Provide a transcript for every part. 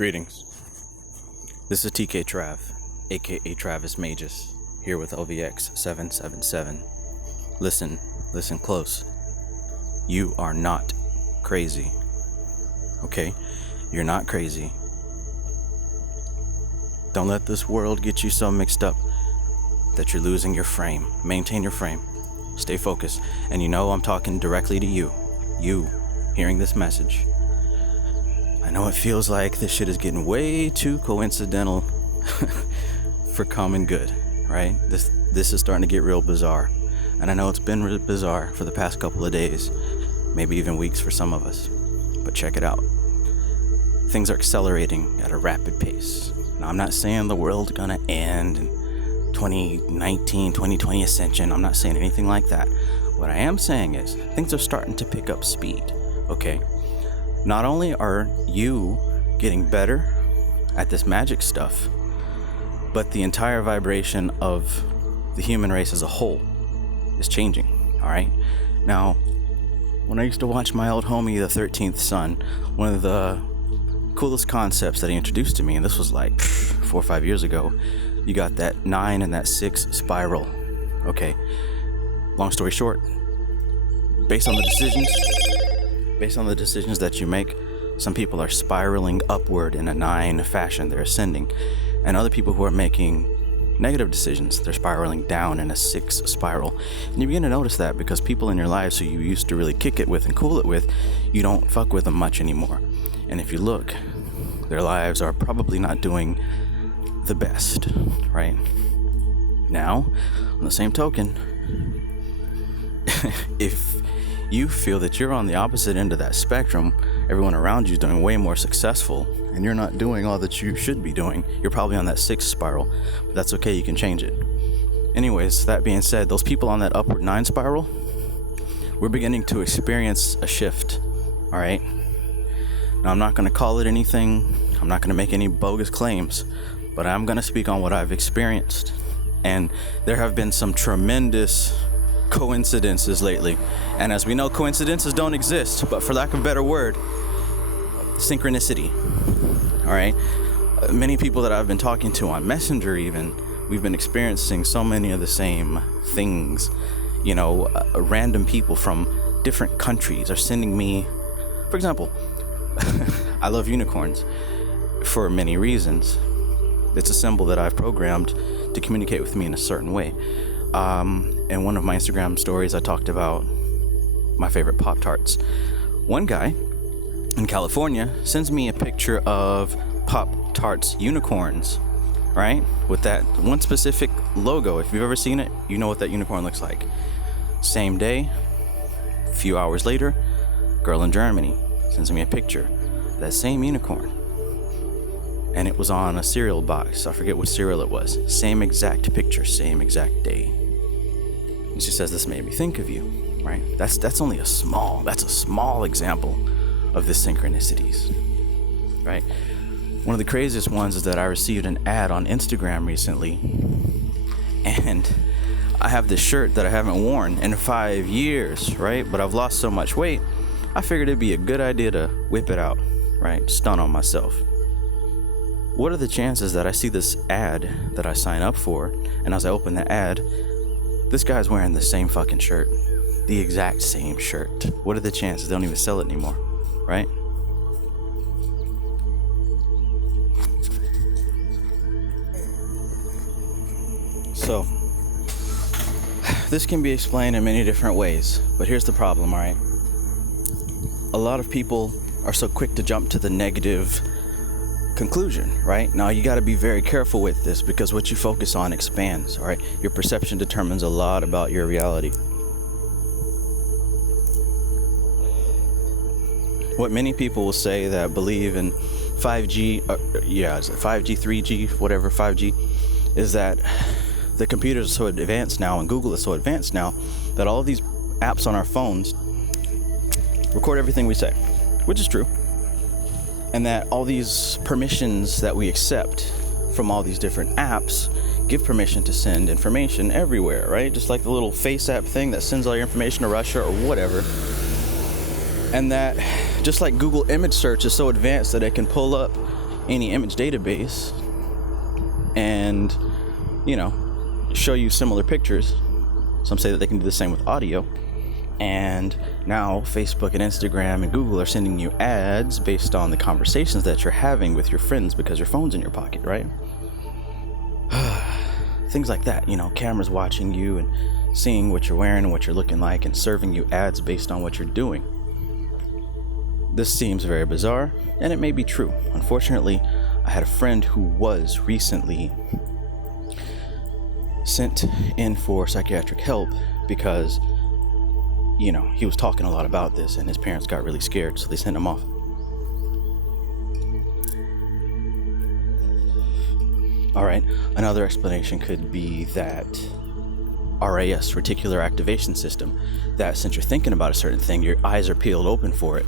Greetings. This is TK Trav, aka Travis Magus, here with LVX777. Listen close. You are not crazy. Okay? You're not crazy. Don't let this world get you so mixed up that you're losing your frame. Maintain your frame. Stay focused. And you know I'm talking directly to you. You hearing this message. I know it feels like this shit is getting way too coincidental for common good, right? This is starting to get real bizarre. And I know it's been really bizarre for the past couple of days, maybe even weeks for some of us. But check it out. Things are accelerating at a rapid pace. Now, I'm not saying the world's gonna end in 2019, 2020 ascension. I'm not saying anything like that. What I am saying is things are starting to pick up speed, okay? Not only are you getting better at this magic stuff, but the entire vibration of the human race as a whole is changing, all right? Now, when I used to watch my old homie, the 13th Son, one of the coolest concepts that he introduced to me, and this was like 4 or 5 years ago, you got that 9 and that 6 spiral, okay? Long story short, based on the decisions that you make, some people are spiraling upward in a 9 fashion, they're ascending. And other people who are making negative decisions, they're spiraling down in a 6 spiral. And you begin to notice that because people in your lives who you used to really kick it with and cool it with, you don't fuck with them much anymore. And if you look, their lives are probably not doing the best, right? Now, on the same token, if you feel that you're on the opposite end of that spectrum, everyone around you is doing way more successful, and you're not doing all that you should be doing, you're probably on that 6 spiral, but that's okay, you can change it. Anyways, that being said, those people on that upward 9 spiral, we're beginning to experience a shift, all right? Now, I'm not going to call it anything, I'm not going to make any bogus claims, but I'm going to speak on what I've experienced. And there have been some tremendous coincidences lately. And as we know, coincidences don't exist, but for lack of a better word, synchronicity. All right? Many people that I've been talking to on Messenger even, we've been experiencing so many of the same things. You know, random people from different countries are sending me, for example, I love unicorns for many reasons. It's a symbol that I've programmed to communicate with me in a certain way. In one of my Instagram stories, I talked about my favorite Pop-Tarts. One guy in California sends me a picture of Pop-Tarts unicorns, right? With that one specific logo. If you've ever seen it, you know what that unicorn looks like. Same day, a few hours later, girl in Germany sends me a picture of that same unicorn. And it was on a cereal box. I forget what cereal it was. Same exact picture, same exact day. And she says, this made me think of you, right? That's only a small example of the synchronicities, right? One of the craziest ones is that I received an ad on Instagram recently, and I have this shirt that I haven't worn in 5 years, right? But I've lost so much weight, I figured it'd be a good idea to whip it out, right? Stunt on myself. What are the chances that I see this ad that I sign up for, and as I open the ad, this guy's wearing the same fucking shirt, the exact same shirt? What are the chances? They don't even sell it anymore, right? So, this can be explained in many different ways, but here's the problem, all right? A lot of people are so quick to jump to the negative conclusion, right? Now, you got to be very careful with this because what you focus on expands, all right? Your perception determines a lot about your reality. What many people will say that believe in 5G, is it 5G, 3G, whatever, 5G, is that the computers are so advanced now and Google is so advanced now that all of these apps on our phones record everything we say, which is true. And that all these permissions that we accept from all these different apps give permission to send information everywhere, right? Just like the little Face app thing that sends all your information to Russia or whatever. And that just like Google image search is so advanced that it can pull up any image database and, show you similar pictures. Some say that they can do the same with audio. And now Facebook and Instagram and Google are sending you ads based on the conversations that you're having with your friends because your phone's in your pocket, right? Things like that, cameras watching you and seeing what you're wearing and what you're looking like and serving you ads based on what you're doing. This seems very bizarre, and it may be true. Unfortunately, I had a friend who was recently sent in for psychiatric help because, he was talking a lot about this and his parents got really scared, so they sent him off. All right, another explanation could be that RAS, reticular activation system, that since you're thinking about a certain thing, your eyes are peeled open for it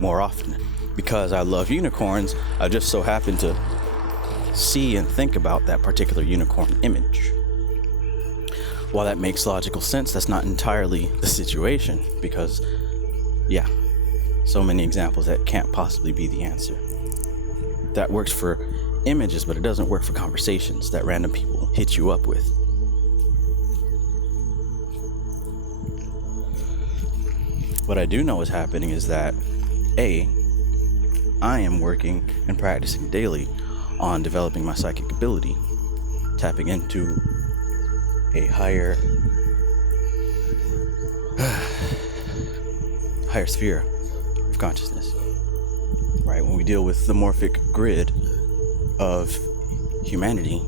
more often. Because I love unicorns, I just so happen to see and think about that particular unicorn image. While that makes logical sense, that's not entirely the situation because, so many examples that can't possibly be the answer. That works for images, but it doesn't work for conversations that random people hit you up with. What I do know is happening is that I am working and practicing daily on developing my psychic ability, tapping into a higher sphere of consciousness. Right? When we deal with the morphic grid of humanity,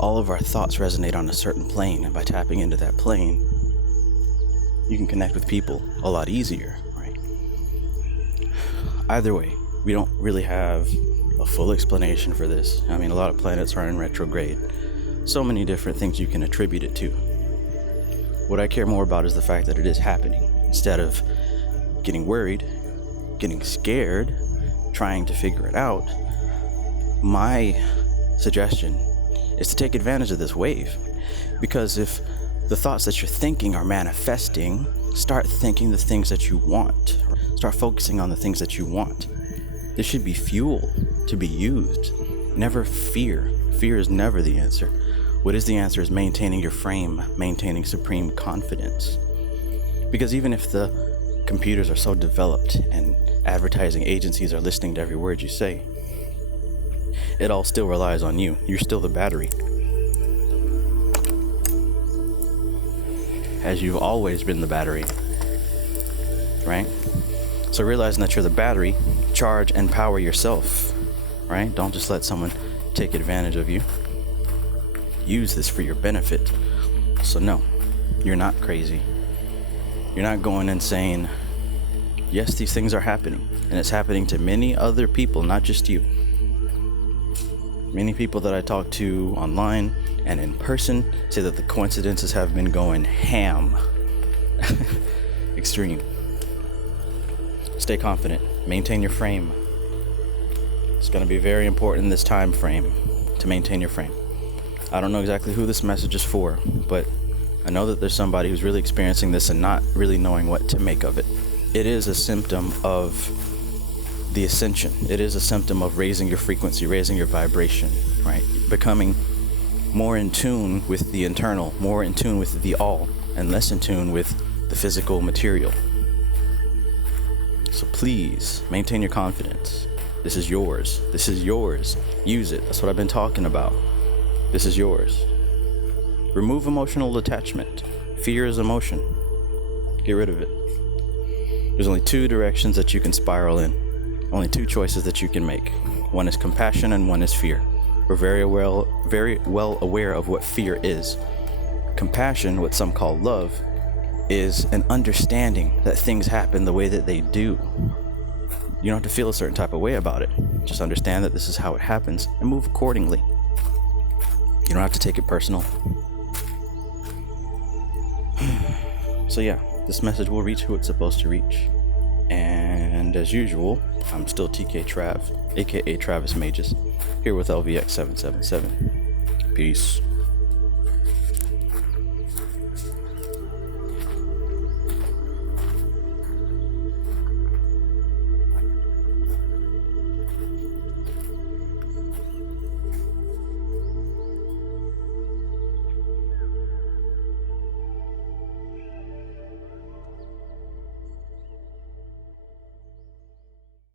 all of our thoughts resonate on a certain plane, and by tapping into that plane, you can connect with people a lot easier, right? Either way, we don't really have a full explanation for this. I mean, a lot of planets are in retrograde. So many different things you can attribute it to. What I care more about is the fact that it is happening. Instead of getting worried, getting scared, trying to figure it out, my suggestion is to take advantage of this wave. Because if the thoughts that you're thinking are manifesting, start thinking the things that you want. Start focusing on the things that you want. This should be fuel to be used. Never fear. Fear is never the answer. What is the answer is maintaining your frame, maintaining supreme confidence. Because even if the computers are so developed and advertising agencies are listening to every word you say, it all still relies on you. You're still the battery. As you've always been the battery, right? So realizing that you're the battery, charge and power yourself, right? Don't just let someone take advantage of you. Use this for your benefit. So no, you're not crazy. You're not going insane. Yes, these things are happening, and it's happening to many other people, not just you. Many people that I talk to online and in person say that the coincidences have been going ham. Extreme. Stay confident. Maintain your frame. It's going to be very important in this time frame to maintain your frame. I don't know exactly who this message is for, but I know that there's somebody who's really experiencing this and not really knowing what to make of it. It is a symptom of the ascension. It is a symptom of raising your frequency, raising your vibration, right? Becoming more in tune with the internal, more in tune with the all, and less in tune with the physical material. So please maintain your confidence. This is yours. This is yours. Use it. That's what I've been talking about. This is yours. Remove emotional attachment. Fear is emotion. Get rid of it. There's only two directions that you can spiral in. Only two choices that you can make. One is compassion and one is fear. We're very well aware of what fear is. Compassion, what some call love, is an understanding that things happen the way that they do. You don't have to feel a certain type of way about it. Just understand that this is how it happens and move accordingly. You don't have to take it personal. So yeah, this message will reach who it's supposed to reach. And as usual, I'm still TK Trav, aka Travis Magus, here with LVX777. Peace.